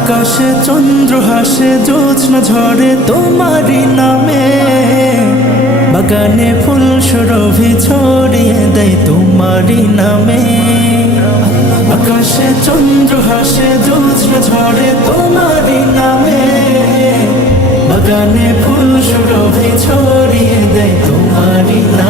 আকাশে চন্দ্র হাসে, জ্যোৎস্না ঝরে তোমারই নামে, বাগানে ফুল সুরভি ছড়িয়ে দেয় তোমারই নামে। আকাশে চন্দ্র হাসে, জ্যোৎস্না ঝরে তোমারই নামে, বাগানে ফুল সুরভি ছড়িয়ে দেয় তোমারই নামে।